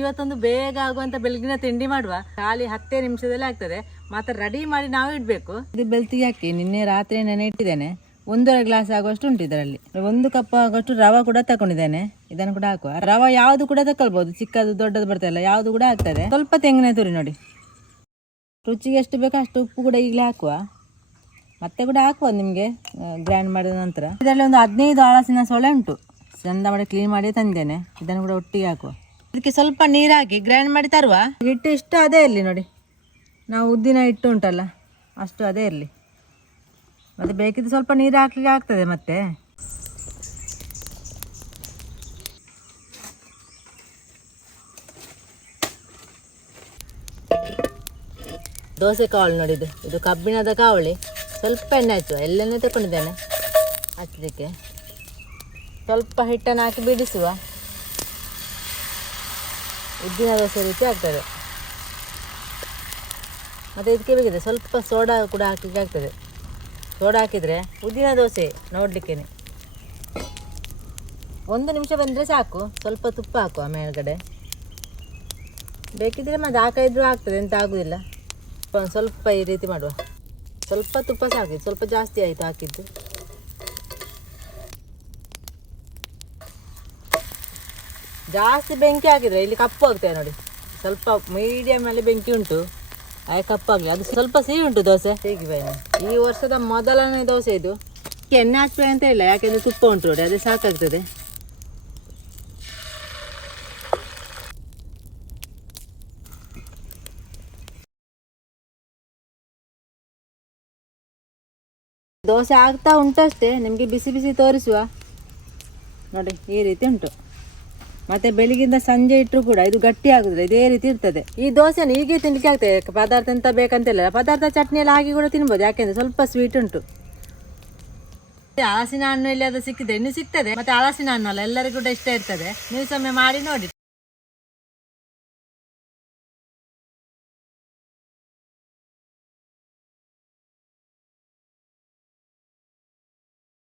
ಇವತ್ತೊಂದು ಬೇಗ ಆಗುವಂತ ಬೆಳಗಿನ ತಿಂಡಿ ಮಾಡುವ. ಖಾಲಿ ಹತ್ತೇ ನಿಮಿಷದಲ್ಲಿ ಆಗ್ತದೆ. ಮಾತ್ರ ರೆಡಿ ಮಾಡಿ ನಾವು ಇಡ್ಬೇಕು. ಇದು ಬೆಳ್ತಿಗೆ ಹಾಕಿ ನಿನ್ನೆ ರಾತ್ರಿ ನೆನೆ ಇಟ್ಟಿದ್ದೇನೆ. ಒಂದೂವರೆ ಗ್ಲಾಸ್ ಆಗುವಷ್ಟು ಉಂಟು ಇದರಲ್ಲಿ. ಒಂದು ಕಪ್ ಆಗುವಷ್ಟು ರವ ಕೂಡ ತಗೊಂಡಿದ್ದೇನೆ ಇದನ್ನು ಕೂಡ ಹಾಕುವ. ರವ ಯಾವುದು ಕೂಡ ತಕೊಳ್ಬಹುದು ಚಿಕ್ಕದು, ದೊಡ್ಡದು ಬರ್ತಲ್ಲ ಯಾವುದು ಕೂಡ ಆಗ್ತದೆ. ಸ್ವಲ್ಪ ತೆಂಗಿನ ತುರಿ ನೋಡಿ. ರುಚಿಗೆ ಎಷ್ಟು ಬೇಕೋ ಅಷ್ಟು ಉಪ್ಪು ಕೂಡ ಈಗಲೇ ಹಾಕುವ. ಮತ್ತೆ ಕೂಡ ಹಾಕುವ ನಿಮಗೆ ಗ್ರೈಂಡ್ ಮಾಡಿದ ನಂತರ. ಇದರಲ್ಲಿ ಒಂದು ಹದಿನೈದು ಹಳಸಿನ ಸೊಳೆ ಉಂಟು. ಚಂದ ಮಾಡಿ ಕ್ಲೀನ್ ಮಾಡಿ ತಂದೇನೆ ಇದನ್ನು ಕೂಡ ಒಟ್ಟಿಗೆ ಹಾಕುವ. ಇದಕ್ಕೆ ಸ್ವಲ್ಪ ನೀರಾಕಿ ಗ್ರೈಂಡ್ ಮಾಡಿ ತರುವ? ಹಿಟ್ಟು ಇಷ್ಟು ಅದೇ ಇರಲಿ ನೋಡಿ. ನಾವು ಉದ್ದಿನ ಹಿಟ್ಟು ಉಂಟಲ್ಲ ಅಷ್ಟು ಅದೇ ಇರಲಿ. ಮತ್ತೆ ಬೇಕಿದ್ದು ಸ್ವಲ್ಪ ನೀರು ಹಾಕಲಿಕ್ಕೆ ಆಗ್ತದೆ ಮತ್ತೆ. ದೋಸೆ ಕಾವಳಿ ನೋಡಿದ್ದು ಇದು. ಕಬ್ಬಿಣದ ಕಾವಳಿ. ಸ್ವಲ್ಪ ಎಣ್ಣೆ ಹಚ್ಚುವ. ಎಲ್ಲೆಣ್ಣೆ ತಗೊಂಡಿದ್ದೇನೆ ಹಚ್ಚಲಿಕ್ಕೆ ಸ್ವಲ್ಪ ಹಿಟ್ಟನ್ನು ಹಾಕಿ ಬಿಡಿಸುವ. ಉದ್ದಿನ ದೋಸೆ ರೀತಿ ಆಗ್ತದೆ. ಮತ್ತು ಇದಕ್ಕೆ ಬೇಕಿದೆ ಸ್ವಲ್ಪ ಸೋಡಾ ಕೂಡ ಹಾಕಲಿಕ್ಕೆ ಆಗ್ತದೆ. ಸೋಡಾ ಹಾಕಿದರೆ ಉದ್ದಿನ ದೋಸೆ ನೋಡಲಿಕ್ಕೇನೆ. ಒಂದು ನಿಮಿಷ ಬಂದರೆ ಸಾಕು. ಸ್ವಲ್ಪ ತುಪ್ಪ ಹಾಕುವ ಮೇಲ್ಗಡೆ ಬೇಕಿದ್ರೆ ಮತ್ತೆ ಹಾಕಿದ್ರೂ ಆಗ್ತದೆ, ಎಂತ ಆಗುದಿಲ್ಲ. ಸ್ವಲ್ಪ ಈ ರೀತಿ ಮಾಡುವ. ಸ್ವಲ್ಪ ತುಪ್ಪ ಸಾಕು ಸ್ವಲ್ಪ ಜಾಸ್ತಿ ಆಯಿತು ಹಾಕಿದ್ದು. ಜಾಸ್ತಿ ಬೆಂಕಿ ಹಾಕಿದ್ರೆ ಇಲ್ಲಿ ಕಪ್ಪು ಆಗ್ತದೆ ನೋಡಿ. ಸ್ವಲ್ಪ ಮೀಡಿಯಂ ಅಲ್ಲಿ ಬೆಂಕಿ ಉಂಟು. ಹಾಗೆ ಕಪ್ಪಾಗಲಿ ಅದು ಸ್ವಲ್ಪ ಸಿಹಿ ಉಂಟು ದೋಸೆ. ಹೇಗೆ ಬೈನ ಈ ವರ್ಷದ ಮೊದಲನೇ ದೋಸೆ ಇದು. ಎಣ್ಣೆ ಹಾಕ್ಬೇಕು ಅಂತ ಇಲ್ಲ ಯಾಕೆಂದ್ರೆ ತುಪ್ಪ ಉಂಟು ನೋಡಿ ಅದೇ ಸಾಕಾಗ್ತದೆ. ದೋಸೆ ಆಗ್ತಾ ಉಂಟಷ್ಟೇ ನಿಮಗೆ ಬಿಸಿ ಬಿಸಿ ತೋರಿಸುವ. ನೋಡಿ ಈ ರೀತಿ ಉಂಟು. ಮತ್ತೆ ಬೆಳಿಗ್ಗಿಂದ ಸಂಜೆ ಇಟ್ಟರು ಕೂಡ ಇದು ಗಟ್ಟಿ ಆಗುದಿಲ್ಲ, ಇದೇ ರೀತಿ ಇರ್ತದೆ. ಈ ದೋಸೆನ ಹೀಗೆ ತಿನ್ಲಿಕ್ಕೆ ಆಗ್ತದೆ, ಪದಾರ್ಥ ಎಂತ ಬೇಕಂತಿಲ್ಲ. ಪದಾರ್ಥ ಚಟ್ನಿ ಎಲ್ಲ ಹಾಕಿ ಕೂಡ ತಿನ್ಬೋದು, ಯಾಕೆಂದ್ರೆ ಸ್ವಲ್ಪ ಸ್ವೀಟ್ ಉಂಟು. ಹಲಸಿನ ಹಣ್ಣು ಎಲ್ಲಿ ಅದು ಸಿಕ್ಕಿದೆ ಇನ್ನು ಸಿಗ್ತದೆ. ಮತ್ತೆ ಹಲಸಿನ ಹಣ್ಣು ಅಲ್ಲ, ಎಲ್ಲರಿಗೂ ಕೂಡ ಇಷ್ಟ ಇರ್ತದೆ. ನೀವು ಸೊಮ್ಮೆ ಮಾಡಿ ನೋಡಿ.